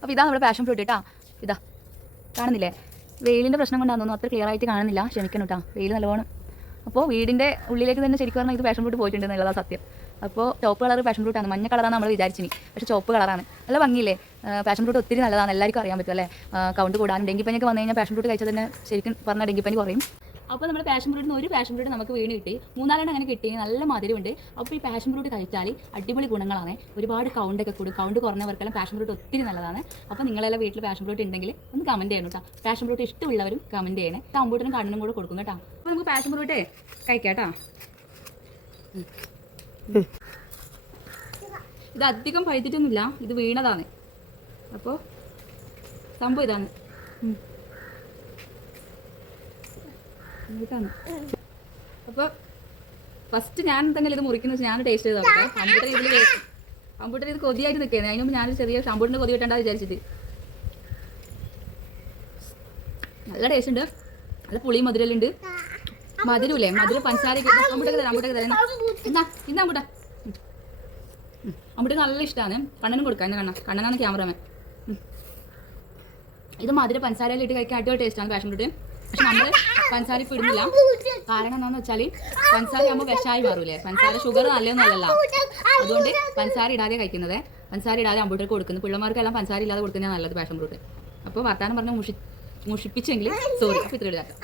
അപ്പോൾ ഇതാ നമ്മുടെ പാഷൻ ഫ്രൂട്ട് കേട്ടോ. ഇതാ കാണുന്നില്ലേ, വെയിലിൻ്റെ പ്രശ്നം കൊണ്ടാണെന്ന് തോന്നുന്നു അത്ര ക്ലിയർ ആയിട്ട് കാണുന്നില്ല, ക്ഷമിക്കണം കേട്ടോ, വെയിൽ നല്ലോണം. അപ്പോൾ വീടിൻ്റെ ഉള്ളിലേക്ക് തന്നെ ശരിക്കും പറഞ്ഞാൽ ഇത് പാഷൻ ഫ്രൂട്ട് പോയിട്ടുണ്ട് എന്നുള്ളതാണ് സത്യം. അപ്പോൾ ചുവപ്പ് കളർ പാഷൻ ഫ്രൂട്ടാണ്, മഞ്ഞ കളറാണ് നമ്മൾ വിചാരിച്ചിനി, പക്ഷേ ചുവപ്പ് കളറാണ്. നല്ല ഭംഗിയില്ലേ, പാഷൻ ഫ്രൂട്ട് ഒത്തിരി നല്ലതാണ്, എല്ലാവർക്കും അറിയാൻ പറ്റും അല്ലേ. കൗണ്ട് കൂടാൻ ഡെങ്കിപ്പനിയൊക്കെ വന്നു കഴിഞ്ഞാൽ പാഷൻ ഫ്രൂട്ട് കഴിച്ചാൽ തന്നെ ശരിക്കും പറഞ്ഞാൽ ഡെങ്കിപ്പനി കുറയും. അപ്പോൾ നമ്മൾ പാഷൻ ഫ്രൂട്ടിന് ഒരു പാഷൻ ഫ്രൂട്ട് നമുക്ക് വീണ് കിട്ടി, 3-4 അങ്ങനെ കിട്ടി, നല്ല മധുരമുണ്ട്. അപ്പോൾ ഈ പാഷൻ ഫ്രൂട്ട് കഴിച്ചാൽ അടിപൊളി ഗുണങ്ങളാണ്, ഒരുപാട് കൗണ്ടൊക്കെ കൂടും. കൗണ്ട് കുറഞ്ഞവർക്കെല്ലാം പാഷൻ ഫ്രൂട്ട് ഒത്തിരി നല്ലതാണ്. അപ്പോൾ നിങ്ങളെല്ലാം വീട്ടിൽ പാഷൻ ഫ്രൂട്ട് ഉണ്ടെങ്കിൽ ഒന്ന് കമൻറ്റ് ചെയ്യണം കേട്ടോ. പാഷൻ ഫ്രൂട്ട് ഇഷ്ടമുള്ളവരും കമൻറ്റ് ചെയ്യണേ. അമ്പൂട്ടിനും കണ്ണനും കൂടെ കൊടുക്കും കേട്ടോ. അപ്പോൾ നമുക്ക് പാഷൻ ഫ്രൂട്ട് കഴിക്കാം കേട്ടോ. ഇത് അധികം പഴുത്തിട്ടൊന്നുമില്ല, ഇത് വീണതാണ്. അപ്പോൾ സംഭവം ഇതാണ്. അപ്പോൾ ഫസ്റ്റ് ഞാൻ എന്തെങ്കിലും ഇത് മുറിക്കുന്നത് ഞാൻ ടേസ്റ്റ് ചെയ്ത് നോക്കട്ടെ. അമ്പൂട്ടർ ഇത് കൊതിയായിട്ട് നിൽക്കുന്നത്, അതിന് മുമ്പ് ഞാനൊരു ചെറിയ അമ്പൂട്ടിൻ്റെ കൊതി കിട്ടേണ്ട വിചാരിച്ചിട്ട്. നല്ല ടേസ്റ്റ് ഉണ്ട്, നല്ല പുളിയും മധുരം ഉണ്ട്. മധുരമില്ലേ, മധുരം പഞ്ചസാരയൊക്കെ അമ്പൂട്ടൊക്കെ തരാം, അമ്പൂട്ടൊക്കെ തരാം. ഇന്നാ അമ്പൂട്ട, അമ്പൂട്ടക്ക് നല്ല ഇഷ്ടമാണ്. കണ്ണനും കൊടുക്കാം, ഇന്ന് കണ്ണനാണ് ക്യാമറമാൻ. ഇത് മധുരം പഞ്ചസാരയിൽ ഇട്ട് കഴിക്കാൻ അടിപൊളി ടേസ്റ്റാണ് പാഷൻ ഫ്രൂട്ട്. പക്ഷെ നമ്മൾ പഞ്ചസാര ഇപ്പോൾ ഇടുന്നില്ല, കാരണം എന്താണെന്ന് വെച്ചാൽ പഞ്ചസാര ആകുമ്പോൾ വിഷമായി മാറൂലേ, പഞ്ചസാര ഷുഗർ നല്ലതൊന്നുമല്ലല്ലോ, അതുകൊണ്ട് പഞ്ചസാര ഇടാതെ കഴിക്കുന്നത്. പഞ്ചസാര ഇടാതെ അമ്പൂട്ടർക്ക് കൊടുക്കുന്നു, പിള്ളമാർക്കെല്ലാം പഞ്ചസാര ഇല്ലാതെ കൊടുക്കുന്നതാണ് നല്ലത് പാഷൻ ഫ്രൂട്ട്. അപ്പോൾ വർത്താനം പറഞ്ഞ് മുഷിപ്പിച്ചെങ്കിൽ സോറി. അപ്പോൾ ഇത്ര ഇടാക്കാം.